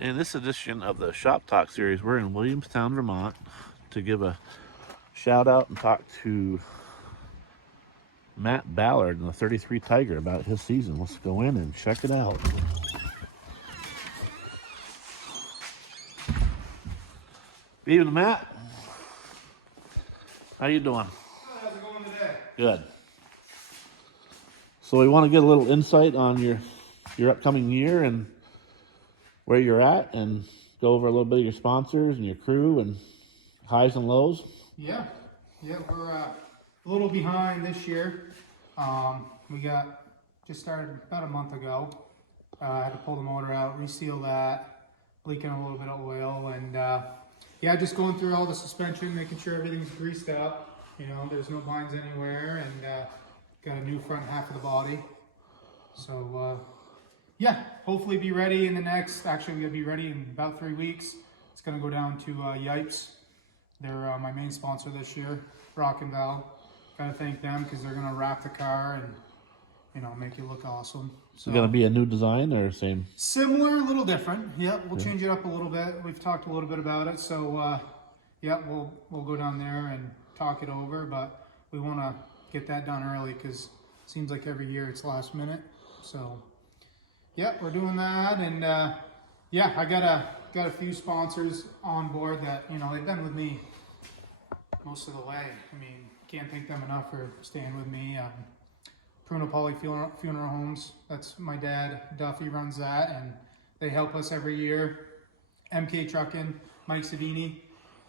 In this edition of the Shop Talk series, we're in Williamstown, Vermont to give a shout out and talk to Matt Ballard and the 33 Tiger about his season. Let's go in and check it out. Evening, Matt. How you doing? How's it going today? Good. So we want to get a little insight on your upcoming year and where you're at, and go over a little bit of your sponsors and your crew and highs and lows. Yeah, we're a little behind this year. We got just started about a month ago. I had to pull the motor out, reseal that, leaking a little bit of oil, and yeah, just going through all the suspension, making sure everything's greased up. You know, there's no binds anywhere, and got a new front half of the body. So yeah, hopefully be ready in the next. Actually, we'll be ready in about 3 weeks. It's gonna go down to Yipes. They're my main sponsor this year, Rock and Val. Gotta thank them because they're gonna wrap the car and, you know, make it look awesome. So, gonna be a new design or same? Similar, a little different. Yep, we'll change it up a little bit. We've talked a little bit about it, so yeah, we'll go down there and talk it over. But we want to get that done early because it seems like every year it's last minute. So yeah, we're doing that, and yeah, I got a few sponsors on board that, you know, they've been with me most of the way. I mean, can't thank them enough for staying with me. Pruno Poly Funeral Homes, that's my dad, Duffy runs that, and they help us every year. MK Trucking, Mike Savini,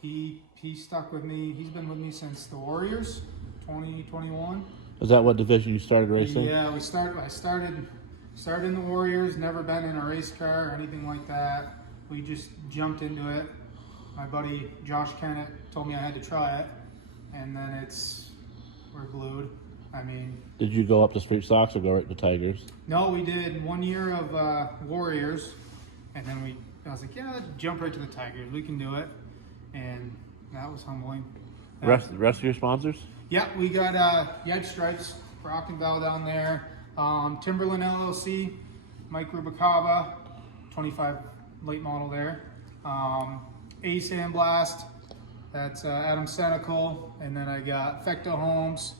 he stuck with me. He's been with me since the Warriors, 2021. Is that what division you started racing? Yeah, I started in the Warriors, never been in a race car or anything like that. We just jumped into it. My buddy Josh Kennett told me I had to try it, and then we're glued. I mean, did you go up to Street Stocks or go right to Tigers? No, we did 1 year of Warriors, and then I was like, yeah, let's jump right to the Tigers. We can do it, and that was humbling. Rest of your sponsors? Yeah, we got Yed Stripes, Rock and Val down there, Timberland LLC, Mike Rubicaba, 25 late model there, A Sandblast, that's Adam Senecal, and then I got Fecto Homes,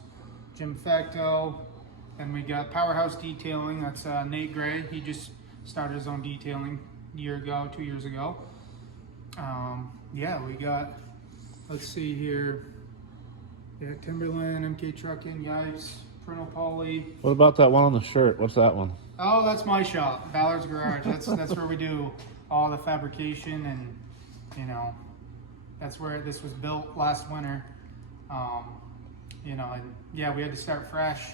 Jim Fecto, and we got Powerhouse Detailing, that's Nate Gray. He just started his own detailing 2 years ago. Yeah, we got, let's see here, yeah, Timberland, MK Trucking, Yipes, Pruno Poly. What about that one on the shirt? What's that one? Oh, that's my shop, Ballard's Garage. That's where we do all the fabrication, and, you know, that's where this was built last winter. You know, and yeah, we had to start fresh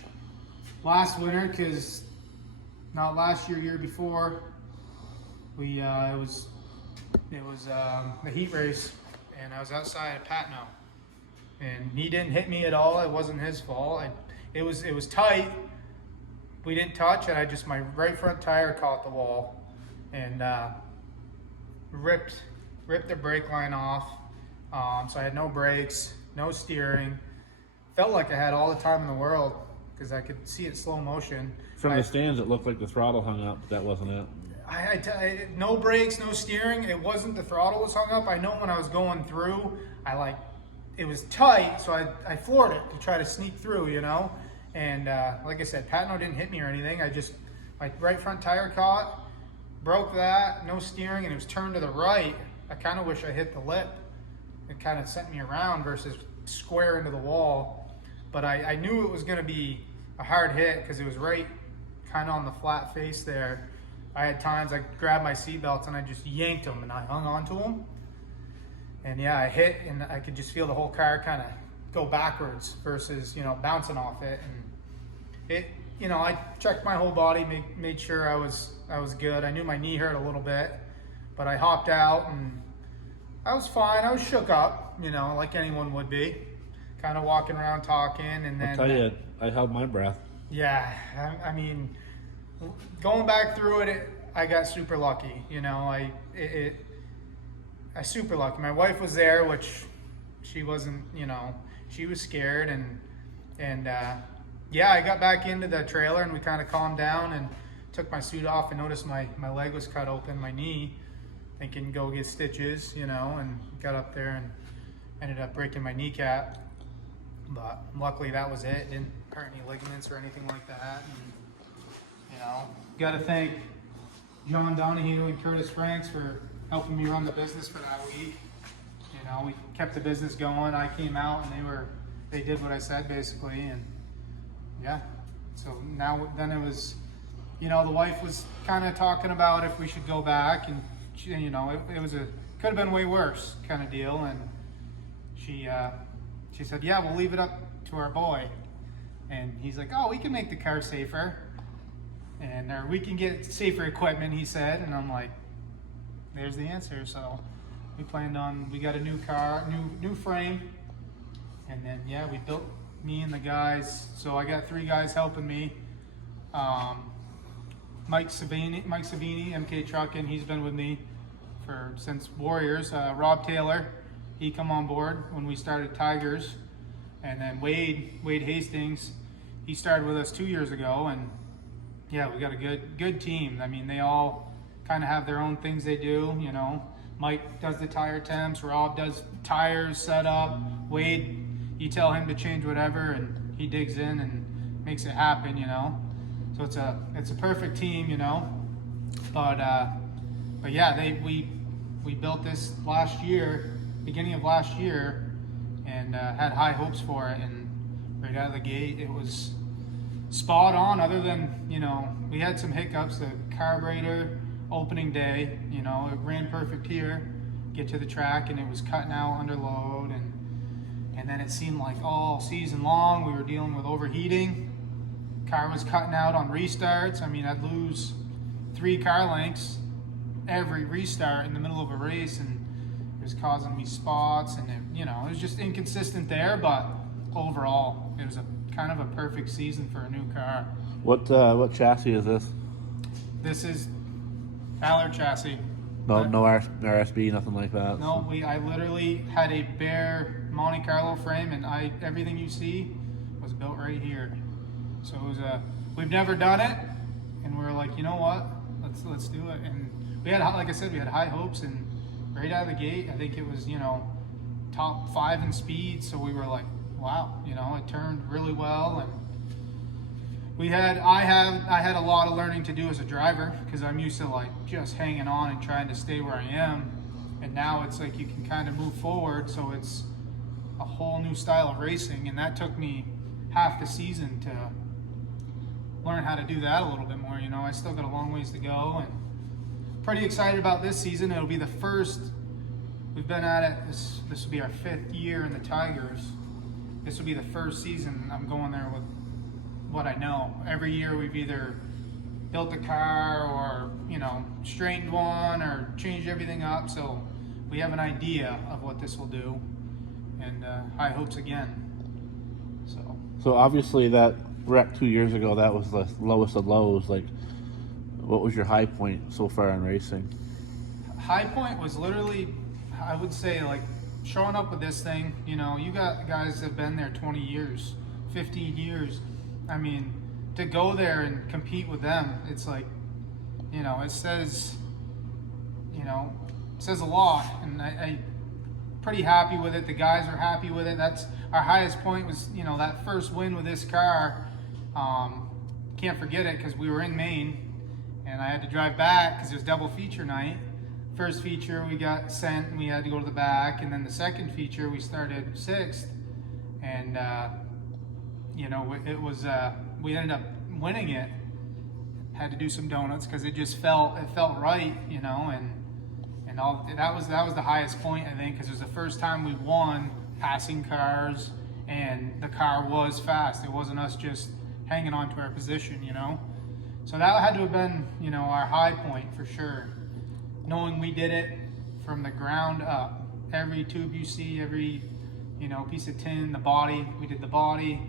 last winter because not last year before, we it was the heat race, and I was outside at Patno, and he didn't hit me at all. It wasn't his fault. It was tight. We didn't touch, and my right front tire caught the wall, and ripped the brake line off. So I had no brakes, no steering. Felt like I had all the time in the world because I could see it slow motion. From the stands, it looked like the throttle hung up, but that wasn't it. No brakes, no steering. It wasn't the throttle was hung up. I know when I was going through, it was tight, so I floored it to try to sneak through, you know. And like I said, Patno didn't hit me or anything. My right front tire caught, broke that, no steering, and it was turned to the right. I kind of wish I hit the lip. It kind of sent me around versus square into the wall. But I knew it was going to be a hard hit because it was right kind of on the flat face there. I had times I grabbed my seatbelts and I just yanked them and I hung on to them. And yeah, I hit and I could just feel the whole car kind of go backwards versus, you know, bouncing off it. And it, you know, I checked my whole body, made sure I was good. I knew my knee hurt a little bit, but I hopped out and I was fine. I was shook up, you know, like anyone would be. Kind of walking around talking, and then I'll tell you, I held my breath. Yeah, I mean, going back through it, I got super lucky. You know, I super lucky. My wife was there, which she wasn't. You know, she was scared, and yeah, I got back into the trailer, and we kind of calmed down and took my suit off and noticed my leg was cut open, my knee. thinking go get stitches, you know, and got up there and ended up breaking my kneecap. But luckily that was it. Didn't hurt any ligaments or anything like that. And, you know, got to thank John Donahue and Curtis Franks for helping me run the business for that week. You know, we kept the business going. I came out and they did what I said basically, and yeah. So then it was, you know, the wife was kind of talking about if we should go back, and she, you know, it was could have been way worse kind of deal, and she said, yeah, we'll leave it up to our boy. And he's like, oh, we can make the car safer, or we can get safer equipment, he said. And I'm like, there's the answer. So we got a new car, new frame. And then, yeah, we built, me and the guys. So I got 3 guys helping me. Mike Savini, MK Trucking, he's been with me since Warriors. Rob Taylor, he come on board when we started Tigers. And then Wade Hastings, he started with us 2 years ago. And yeah, we got a good team. I mean, they all kind of have their own things they do, you know. Mike does the tire temps, Rob does tires, setup. Wade, you tell him to change whatever and he digs in and makes it happen, you know. So it's a perfect team, you know. But yeah, we built this beginning of last year, and had high hopes for it, and right out of the gate it was spot on. Other than, you know, we had some hiccups. The carburetor opening day, you know, it ran perfect here, get to the track, and it was cutting out under load, and then it seemed like all season long we were dealing with overheating. Car was cutting out on restarts. I mean, I'd lose 3 car lengths every restart in the middle of a race, and it was causing me spots, and it was just inconsistent there. But overall, it was kind of a perfect season for a new car. What chassis is this? This is Ballard chassis. No RSB, nothing like that. No, I literally had a bare Monte Carlo frame, and everything you see was built right here. So it was we've never done it, and we were like, you know what, let's do it. And we had, like I said, we had high hopes, and right out of the gate, I think it was, you know, top 5 in speed. So we were like, wow, you know, it turned really well. And I had a lot of learning to do as a driver, because I'm used to like just hanging on and trying to stay where I am, and now it's like you can kind of move forward. So it's a whole new style of racing, and that took me half the season to learn how to do that a little bit more. You know, I still got a long ways to go, and pretty excited about this season. It'll be the first, we've been at it, this will be our 5th year in the Tigers. This will be the first season I'm going there with what I know. Every year we've either built a car or, you know, straightened one or changed everything up. So we have an idea of what this will do, and high hopes again. So obviously that wreck 2 years ago, that was the lowest of lows. Like, what was your high point so far in racing? High point was literally, I would say, like showing up with this thing. You know, you got guys that have been there 20 years, 15 years. I mean, to go there and compete with them, it's like, you know, it says a lot, and I pretty happy with it. The guys are happy with it. That's our highest point, was, you know, that first win with this car. Can't forget it, because we were in Maine, and I had to drive back because it was double feature night. First feature we got sent, and we had to go to the back, and then the second feature we started 6th, and you know, it was we ended up winning it. Had to do some donuts because it felt right, you know, and all that was the highest point, I think, because it was the first time we won passing cars, and the car was fast. It wasn't us just hanging on to our position, you know. So that had to have been, you know, our high point for sure. Knowing we did it from the ground up. Every tube you see, every, you know, piece of tin, the body, we did the body.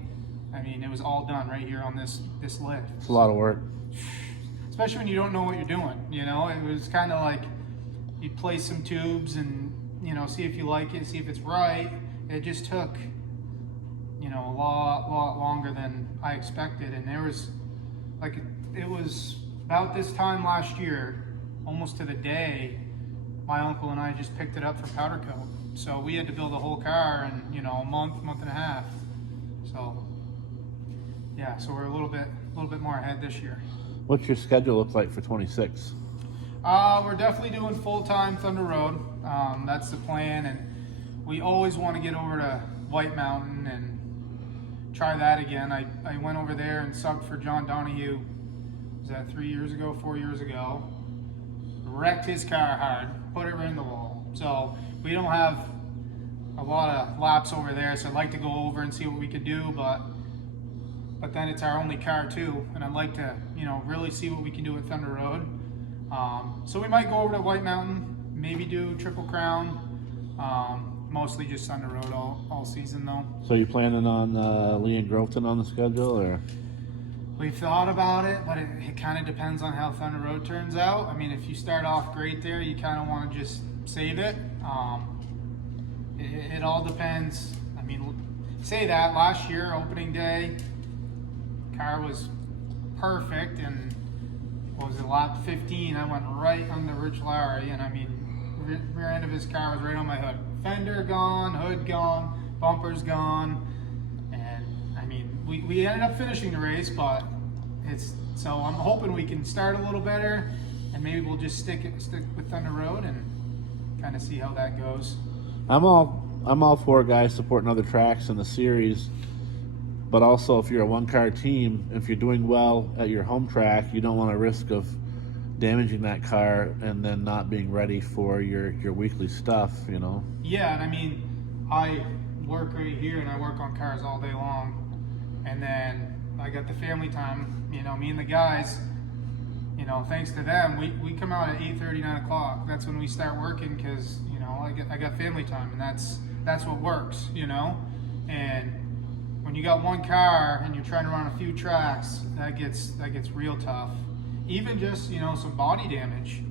I mean, it was all done right here on this lift. It's a lot of work. Especially when you don't know what you're doing, you know. It was kind of like you place some tubes and, you know, see if you like it, see if it's right. It just took, you know, a lot longer than I expected. And there was, like, it was about this time last year, almost to the day, my uncle and I just picked it up for powder coat. So we had to build a whole car in, you know, a month and a half. So yeah, so we're a little bit more ahead this year. What's your schedule look like for 26? We're definitely doing full-time Thunder Road. That's the plan, and we always want to get over to White Mountain and try that again. I went over there and subbed for John Donahue. Was that 4 years ago? Wrecked his car hard, put it right in the wall. So we don't have a lot of laps over there, so I'd like to go over and see what we could do, but then it's our only car too, and I'd like to, you know, really see what we can do at Thunder Road. So we might go over to White Mountain, maybe do Triple Crown, mostly just Thunder Road all season though. So you planning on Lee and Groveton on the schedule, or? We've thought about it, but it kind of depends on how Thunder Road turns out. I mean, if you start off great there, you kind of want to just save it. It all depends. I mean, say that last year, opening day, car was perfect, and what was it, lap 15, I went right under Rich Lowry, and I mean, rear end of his car was right on my hood. Fender gone, hood gone, bumpers gone. We ended up finishing the race, but so I'm hoping we can start a little better, and maybe we'll just stick with Thunder Road and kind of see how that goes. I'm all for guys supporting other tracks in the series, but also if you're a one-car team, if you're doing well at your home track, you don't want to risk of damaging that car and then not being ready for your weekly stuff, you know? Yeah, and I mean, I work right here and I work on cars all day long. And then I got the family time, you know, me and the guys, you know, thanks to them, we come out at 8:30, 9 o'clock. That's when we start working because, you know, I got family time, and that's what works, you know. And when you got one car and you're trying to run a few tracks, that gets real tough. Even just, you know, some body damage,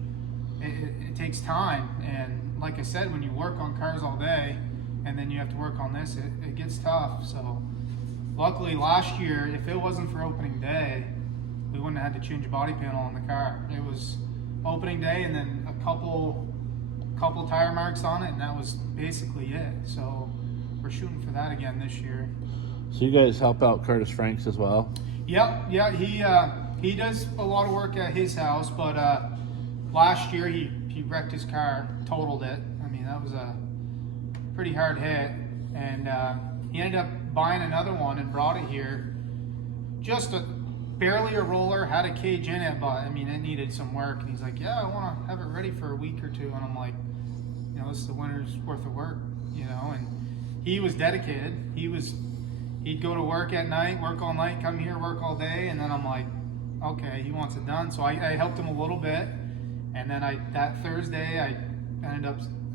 it takes time. And like I said, when you work on cars all day and then you have to work on this, it gets tough. So luckily last year, if it wasn't for opening day, we wouldn't have had to change a body panel on the car. It was opening day and then a couple tire marks on it, and that was basically it. So we're shooting for that again this year. So you guys help out Curtis Franks as well? Yep, yeah, he does a lot of work at his house, but last year he wrecked his car, totaled it. I mean, that was a pretty hard hit, and he ended up buying another one and brought it here. Just barely a roller, had a cage in it, but I mean, it needed some work. And he's like, yeah, I want to have it ready for a week or two. And I'm like, you know, this is the winter's worth of work, you know. And he was dedicated. He'd go to work at night, work all night, come here, work all day. And then I'm like, okay, he wants it done. So I helped him a little bit. And then that Thursday, I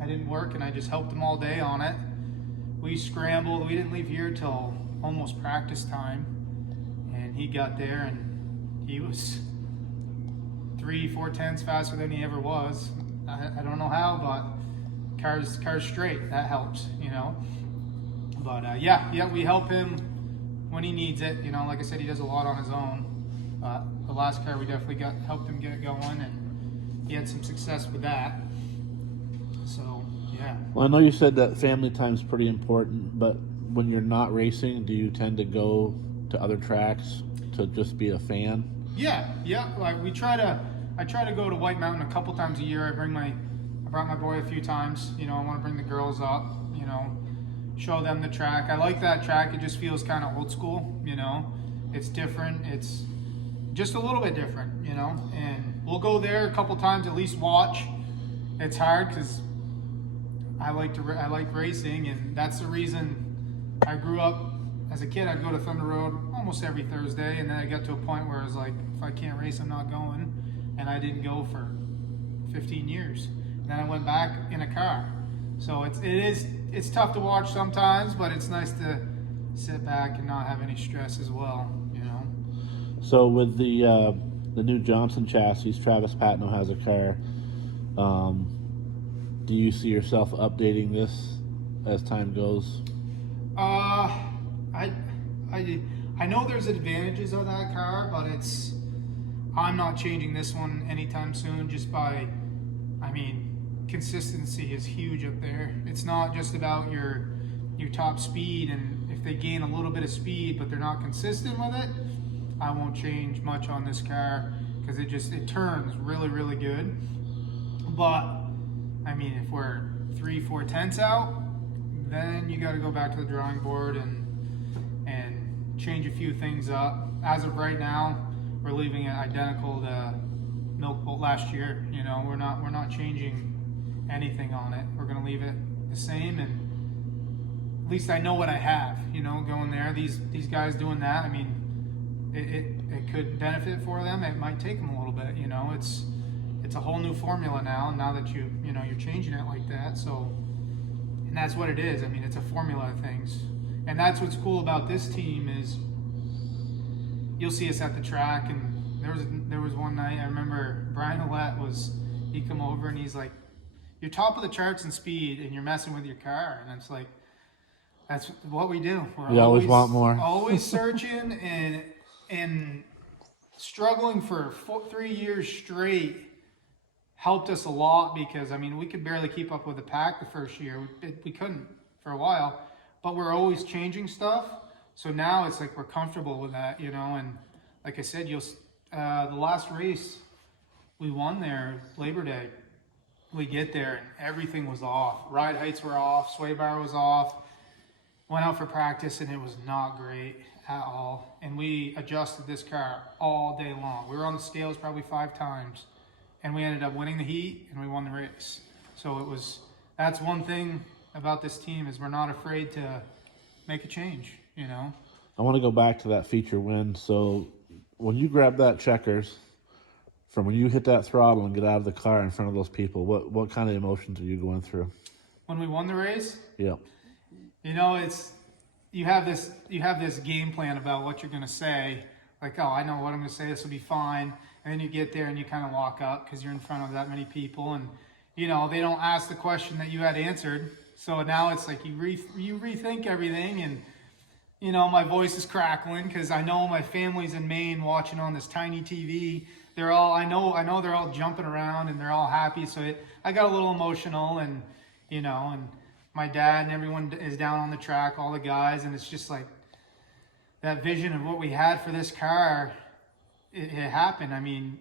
didn't work, and I just helped him all day on it. We scrambled. We didn't leave here till almost practice time, and he got there, and he was 3-4 tenths faster than he ever was. I don't know how, but car's straight. That helps, you know. But yeah, we help him when he needs it. You know, like I said, he does a lot on his own. The last car we definitely helped him get going, and he had some success with that. So yeah. Well, I know you said that family time's pretty important, but when you're not racing, do you tend to go to other tracks to just be a fan? Yeah. Like I try to go to White Mountain a couple times a year. I brought my boy a few times. You know, I want to bring the girls up. You know, show them the track. I like that track. It just feels kind of old school. You know, it's different. It's just a little bit different. You know, and we'll go there a couple times at least. Watch. It's hard because I like racing, and that's the reason I grew up. As a kid, I'd go to Thunder Road almost every Thursday, and then I got to a point where I was like, if I can't race, I'm not going. And I didn't go for 15 years. And then I went back in a car. So it's tough to watch sometimes, but it's nice to sit back and not have any stress as well, you know. So with the new Johnson chassis, Travis Patno has a car. Do you see yourself updating this as time goes? I know there's advantages of that car, but I'm not changing this one anytime soon. Just by, I mean, consistency is huge up there. It's not just about your top speed, and if they gain a little bit of speed but they're not consistent with it, I won't change much on this car because it turns really good. But I mean, if we're 3-4 tenths out, then you got to go back to the drawing board and change a few things up. As of right now, we're leaving it identical to Milk Bolt last year. You know, we're not changing anything on it. We're gonna leave it the same, and at least I know what I have. You know, going there, these guys doing that. I mean, it could benefit for them. It might take them a little bit. You know, it's a whole new formula now. Now that you're changing it like that, so. And that's what it is. I mean, it's a formula of things. And that's what's cool about this team is you'll see us at the track, and there was one night I remember Brian Ouellette he come over and he's like, "You're top of the charts in speed and you're messing with your car." And it's like, that's what we do. We always want more. Always searching and struggling for 3 years straight. Helped us a lot because, I mean, we could barely keep up with the pack the first year. We couldn't for a while, but we're always changing stuff. So now it's like we're comfortable with that, you know. And like I said, the last race we won there, Labor Day, we get there and everything was off. Ride heights were off, sway bar was off. Went out for practice and it was not great at all. And we adjusted this car all day long. We were on the scales probably 5 times. And we ended up winning the heat and we won the race. So that's one thing about this team is we're not afraid to make a change, you know. I want to go back to that feature win. So when you grab that checkers, from when you hit that throttle and get out of the car in front of those people, what kind of emotions are you going through? When we won the race? Yeah. You know, you have this game plan about what you're going to say. Like, oh, I know what I'm going to say. This will be fine. And then you get there and you kind of walk up because you're in front of that many people, and you know they don't ask the question that you had answered. So now it's like you rethink everything, and you know my voice is crackling because I know my family's in Maine watching on this tiny TV. I know they're all jumping around and they're all happy. So I got a little emotional, and you know, and my dad and everyone is down on the track, all the guys, and it's just like that vision of what we had for this car. It happened. I mean,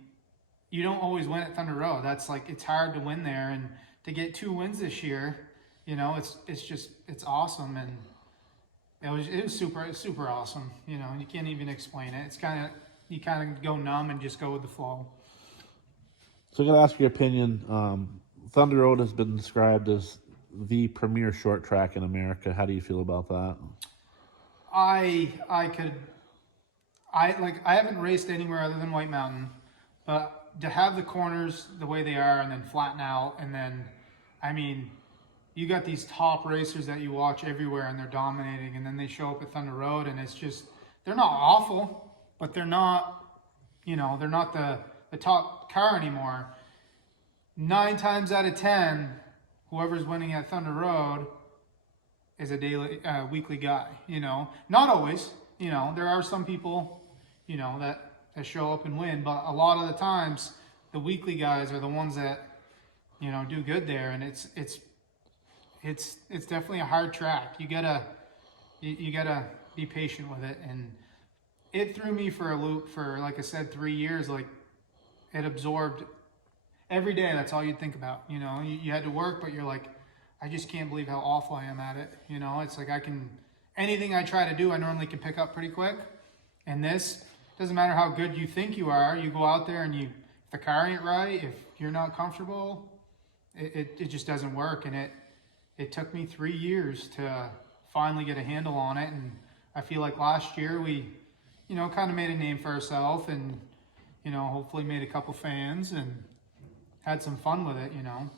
you don't always win at Thunder Road. That's like, it's hard to win there, and to get 2 wins this year, you know, it's awesome, and it was super awesome. You know, you can't even explain it. It's you kind of go numb and just go with the flow. So I got to ask your opinion. Thunder Road has been described as the premier short track in America. How do you feel about that? I haven't raced anywhere other than White Mountain, but to have the corners the way they are and then flatten out, and then, I mean, you got these top racers that you watch everywhere and they're dominating, and then they show up at Thunder Road and it's just, they're not awful, but they're not, you know, they're not the top car anymore. 9 times out of 10, whoever's winning at Thunder Road is a weekly guy, you know. Not always, you know, there are some people, you know, that show up and win, but a lot of the times the weekly guys are the ones that, you know, do good there, and it's definitely a hard track. You gotta be patient with it, and it threw me for a loop for, like I said, 3 years. Like, it absorbed every day. That's all you'd think about, you know. You had to work, but you're like, I just can't believe how awful I am at it, you know. It's like anything I try to do, I normally can pick up pretty quick. And this, doesn't matter how good you think you are, you go out there and if the car ain't right, if you're not comfortable, it just doesn't work. And it took me 3 years to finally get a handle on it. And I feel like last year we, you know, kind of made a name for ourselves, and, you know, hopefully made a couple fans and had some fun with it, you know.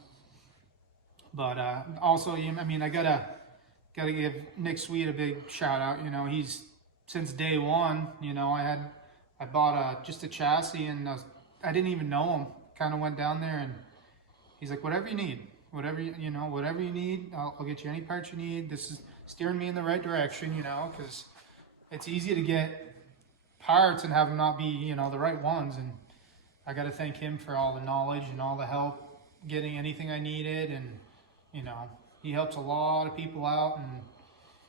But also, I mean, I gotta give Nick Sweet a big shout out. You know, he's, since day one, you know, I bought just a chassis, and I didn't even know him. Kind of went down there, and he's like, whatever you need, whatever you need, I'll get you any parts you need. This is steering me in the right direction, you know, because it's easy to get parts and have them not be, you know, the right ones. And I got to thank him for all the knowledge and all the help getting anything I needed, and you know, he helps a lot of people out, and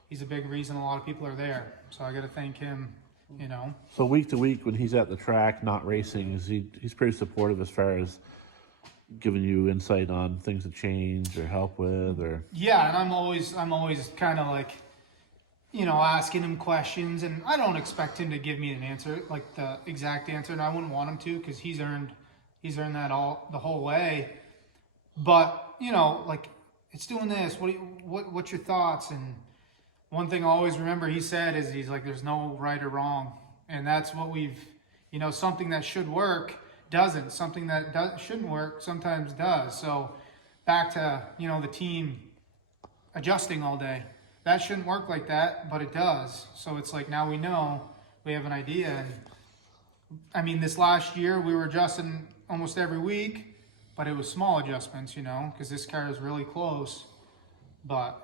he's a big reason a lot of people are there. So I got to thank him. You know. So week to week, when he's at the track, not racing, he's pretty supportive as far as giving you insight on things to change or help with, or Yeah, and I'm always kind of like, you know, asking him questions, and I don't expect him to give me an answer, like the exact answer, and I wouldn't want him to, because he's earned that all the whole way. But you know, like, it's doing this. What's your thoughts? And one thing I always remember he said is, he's like, there's no right or wrong, and that's what we've, you know, something that should work doesn't, something that shouldn't work sometimes does. So back to, you know, the team adjusting all day. That shouldn't work like that, but it does. So it's like, now we know, we have an idea. And I mean, this last year we were adjusting almost every week, but it was small adjustments, you know, because this car is really close. But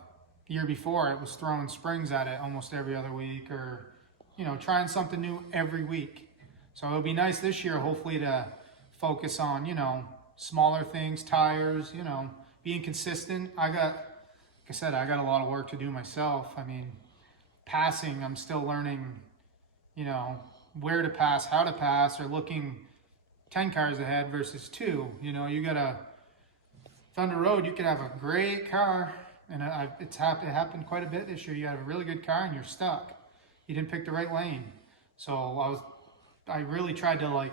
the year before, it was throwing springs at it almost every other week, or, you know, trying something new every week. So it'll be nice this year, hopefully, to focus on, you know, smaller things, tires, you know, being consistent. Like I said, I got a lot of work to do myself. I mean, passing, I'm still learning, you know, where to pass, how to pass, or looking 10 cars ahead versus 2. You know, you got Thunder Road, you could have a great car, and it happened quite a bit this year. You have a really good car and you're stuck. You didn't pick the right lane. So I really tried to, like,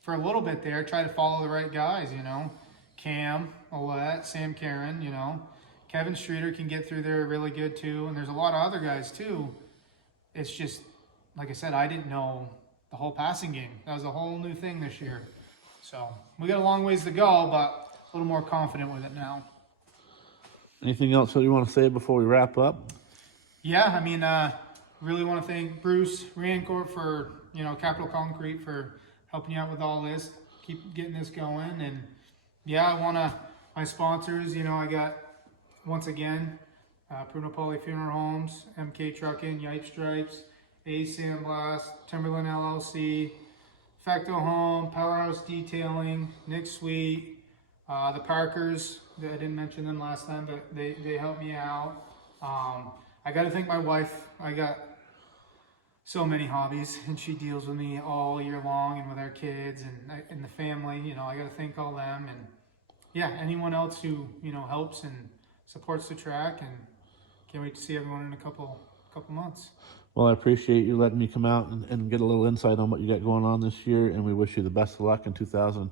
for a little bit there, try to follow the right guys, you know. Cam, Olette, Sam Karen, you know. Kevin Streeter can get through there really good too, and there's a lot of other guys too. It's just, like I said, I didn't know the whole passing game. That was a whole new thing this year. So we got a long ways to go, but a little more confident with it now. anything else that you want to say before we wrap up? Yeah, I mean, really want to thank Bruce Rancourt for, you know, Capital Concrete for helping you out with all this, keep getting this going. And yeah, I want to, my sponsors, you know, I got, once again, Bruno Pauly Funeral Homes, MK Trucking, Yipe Stripes, A Sandblast, Timberland LLC, Fecto Home, Powerhouse Detailing, Nick Sweet, the Parkers. I didn't mention them last time, but they helped me out. I got to thank my wife. I got so many hobbies, and she deals with me all year long, and with our kids and the family. You know, I got to thank all them, and yeah, anyone else who, you know, helps and supports the track, and can't wait to see everyone in a couple months. Well, I appreciate you letting me come out and get a little insight on what you got going on this year, and we wish you the best of luck in 2020.